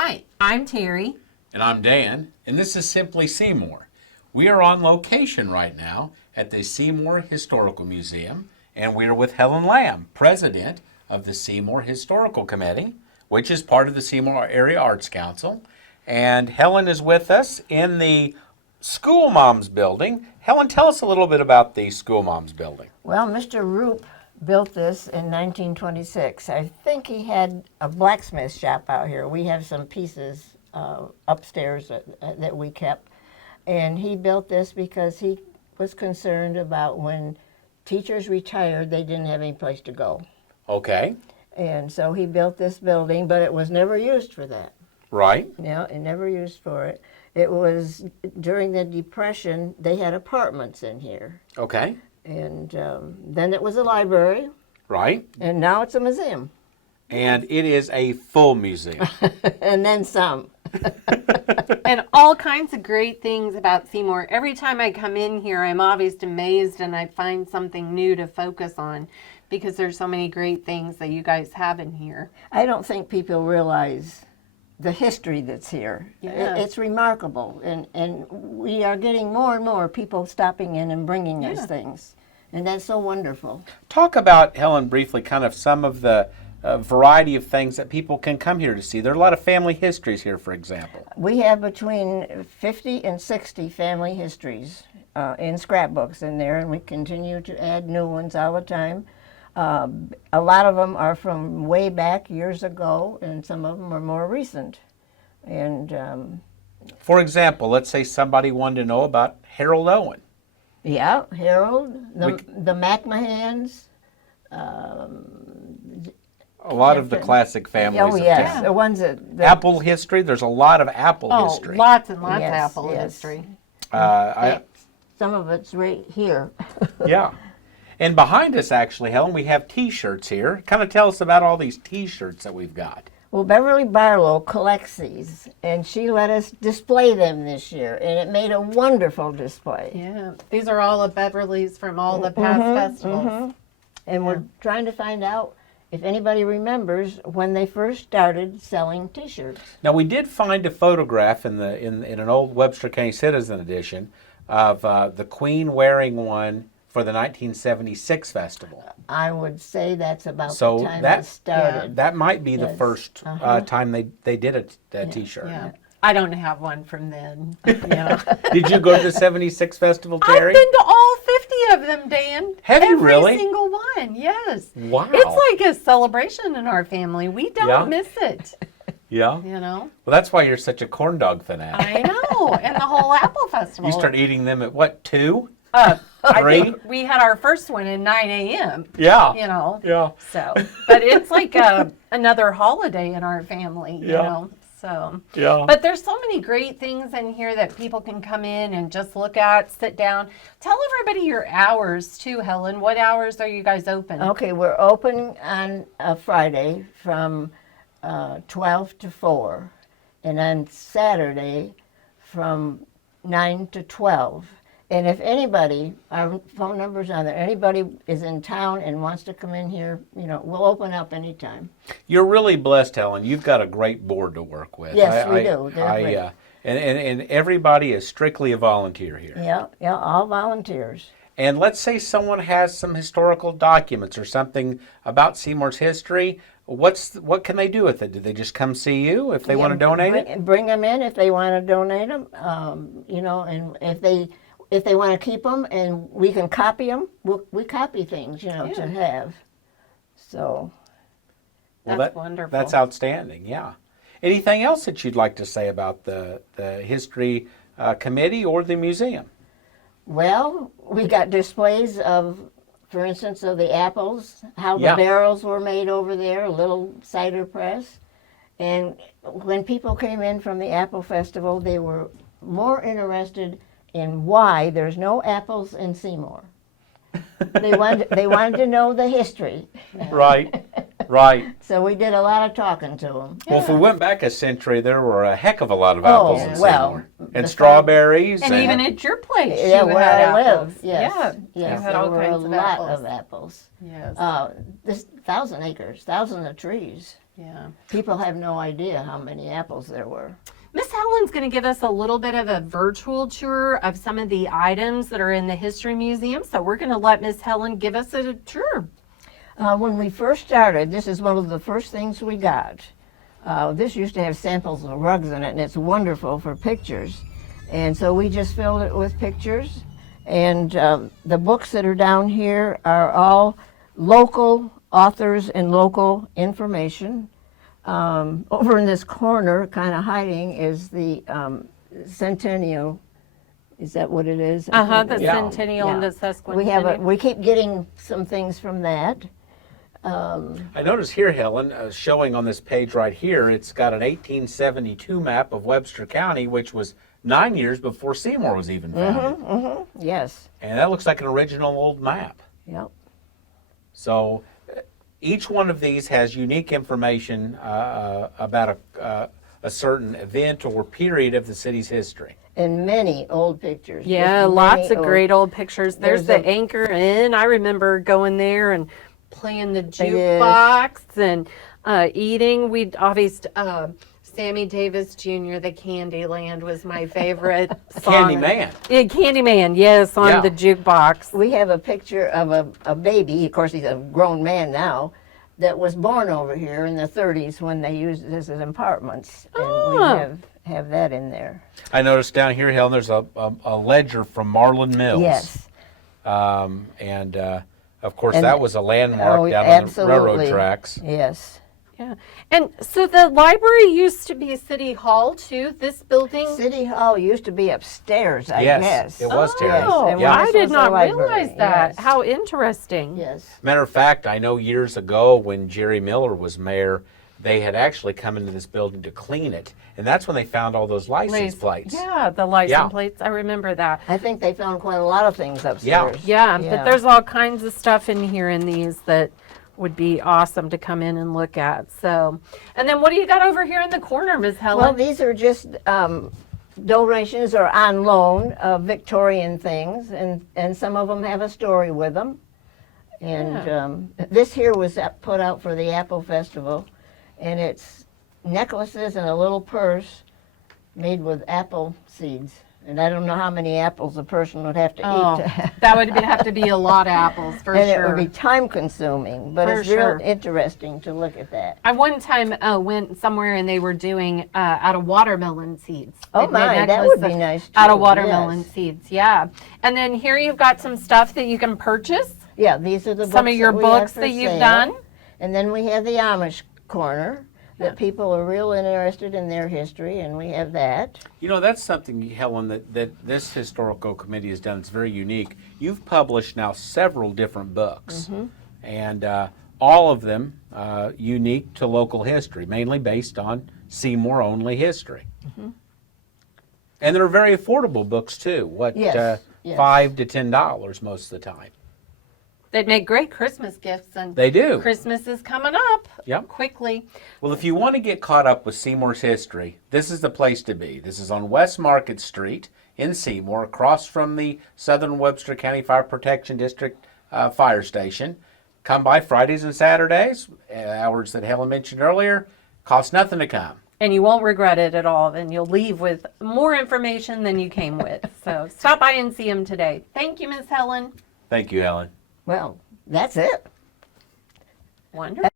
Hi, I'm Terry. And I'm Dan, and this is Simply Seymour. We are on location right now at the Seymour Historical Museum, and we are with Helen Lamb, president of the Seymour Historical Committee, which is part of the Seymour Area Arts Council. And Helen is with us in the School Moms Building. Helen, tell us a little bit about the School Moms Building. Well, Mr. Roop built this in 1926. I think he had a blacksmith shop out here. We have some pieces upstairs that we kept. And he built this because he was concerned about when teachers retired, they didn't have any place to go. Okay. And so he built this building, but it was never used for that. Right. Yeah, it never used for it. It was during the Depression, they had apartments in here. Okay. And then it was a library. Right. And now it's a museum. And it is a full museum. And then some. And all kinds of great things about Seymour. Every time I come in here, I'm always amazed and I find something new to focus on because there's so many great things that you guys have in here. I don't think people realize the history that's here. Yeah. It's remarkable. And we are getting more and more people stopping in and bringing us things. And that's so wonderful. Talk about, Helen, briefly, kind of some of the variety of things that people can come here to see. There are a lot of family histories here, for example. We have between 50 and 60 family histories in scrapbooks in there, and we continue to add new ones all the time. A lot of them are from way back years ago, and some of them are more recent. And For example, let's say somebody wanted to know about Harold Owen. yeah, Harold, the McMahons. A lot of the classic families. Oh of yes, town. the ones that Apple history. There's a lot of Apple history. Lots and lots Yes, of Apple yes. history. some of it's right here. Yeah. And behind us, actually, Helen, we have T-shirts here. Kind of tell us about all these T-shirts that we've got. Well, Beverly Barlow collects these, and she let us display them this year, and it made a wonderful display. Yeah, these are all of Beverly's from all the past festivals. And we're trying to find out if anybody remembers when they first started selling T-shirts. Now, we did find a photograph in an old Webster County Citizen edition of the Queen wearing one for the 1976 festival. I would say that's about So the time that it started. that might be the Yes. first time they did a T-shirt. Yeah, I don't have one from then. Yeah. Did you go to the 76 festival, I've Terry? been to all 50 of them, Dan. Have you really? Every single one, yes. Wow. It's like a celebration in our family. We don't Yeah. miss it, Yeah. you know. Well, that's why you're such a corn dog fanatic. I know, and the whole Apple Festival. You start eating them at what, 2? I 3? think we had our first one at 9 a.m., Yeah. you know. Yeah. So, but it's like another holiday in our family, you Yeah. know. So, Yeah. but there's so many great things in here that people can come in and just look at, sit down. Tell everybody your hours too, Helen. What hours are you guys open? Okay, we're open on a Friday from 12 to 4, and on Saturday from 9 to 12. And if anybody, our phone number's on there, anybody is in town and wants to come in here, you know, we'll open up anytime. You're really blessed, Helen. You've got a great board to work with. Yes, we do. They're great. And everybody is strictly a volunteer here. Yeah, all volunteers. And let's say someone has some historical documents or something about Seymour's history. What can they do with it? Do they just come see you if they want to donate it? Bring them in if they want to donate them, you know, and if they want to keep them and we can copy them, we copy things, you know, to have. So. That's wonderful. That's outstanding, yeah. Anything else that you'd like to say about the History Committee or the museum? Well, we got displays of, for instance, of the apples, how the Yeah. barrels were made over there, a little cider press. And when people came in from the Apple Festival, they were more interested in why there's no apples in Seymour. They wanted to know the history. Right. Right. So we did a lot of talking to them. Well, if we went back a century, there were a heck of a lot of Oh, apples in well, Seymour. the And strawberries. And even at your place, Yeah, you where had I apples. live. Yes. Yeah, Yes, you had there all were a kinds of lot apples. of apples. Yes. This 1,000 acres, thousands of trees. Yeah. People have no idea how many apples there were. Miss Helen's going to give us a little bit of a virtual tour of some of the items that are in the History Museum. So we're going to let Miss Helen give us a tour. When we first started, this is one of the first things we got. This used to have samples of rugs in it, and it's wonderful for pictures. And so we just filled it with pictures. And the books that are down here are all local authors and local information. Over in this corner, kind of hiding, is the Centennial. Is that what it is? The Yeah. Centennial and the Sesquicentennial. We keep getting some things from that. I notice here, Helen, showing on this page right here, it's got an 1872 map of Webster County, which was 9 years before Seymour was even founded. Yes. And that looks like an original old map. Yep. So each one of these has unique information about a certain event or period of the city's history. And many old pictures. Yeah, Just lots many of great old pictures. There's There's the a- Anchor Inn. I remember going there and playing the Yes. jukebox and eating. We'd always, Sammy Davis Jr., the Candyland was my favorite song. Candyman. Yeah, Candyman, yes, on Yeah. the jukebox. We have a picture of a baby, of course he's a grown man now, that was born over here in the 30s when they used this as apartments. And Oh. we have that in there. I noticed down here, Helen, there's a ledger from Marlin Mills. Yes. Of course, And- that was a landmark Oh, down on the railroad absolutely. tracks. Yes. Yeah. And so the library used to be City Hall, too, this building? City Hall used to be upstairs, I Yes, guess. it was, Terry. Oh, And Yeah. I this did was the not library, realize that. yes. How interesting. Yes. Matter of fact, I know years ago when Jerry Miller was mayor, they had actually come into this building to clean it. And that's when they found all those license plates. Yeah, the license Yeah. plates. I remember that. I think they found quite a lot of things upstairs. Yeah, but there's all kinds of stuff in here in these that would be awesome to come in and look at. So, and then what do you got over here in the corner, Ms. Helen? Well, these are just donations or on loan of Victorian things, and some of them have a story with them. And this here was put out for the Apple Festival, and it's necklaces and a little purse made with apple seeds. And I don't know how many apples a person would have to eat. That would have to be a lot of apples for And sure. it would be time consuming, but For it's sure. real interesting to look at that. I one time went somewhere and they were doing out of watermelon seeds. Oh They'd made my, that would necklaces be nice Out too, of watermelon yes. seeds, yeah. And then here you've got some stuff that you can purchase. Yeah, these are the books Some of your that we have books for that you've sale. done. And then we have the Amish corner that people are real interested in their history, and we have that. You know, that's something, Helen, that this historical committee has done. It's very unique. You've published now several different books, and all of them unique to local history, mainly based on Seymour-only history. And they're very affordable books, too. What, Yes, yes. $5 to $10 most of the time. They'd make great Christmas gifts, and They do. Christmas is coming up Yep. quickly. Well, if you want to get caught up with Seymour's history, this is the place to be. This is on West Market Street in Seymour, across from the Southern Webster County Fire Protection District fire station. Come by Fridays and Saturdays, hours that Helen mentioned earlier. Costs nothing to come. And you won't regret it at all. And you'll leave with more information than you came with. So stop by and see them today. Thank you, Miss Helen. Thank you, Helen. Well, that's it. Wonderful.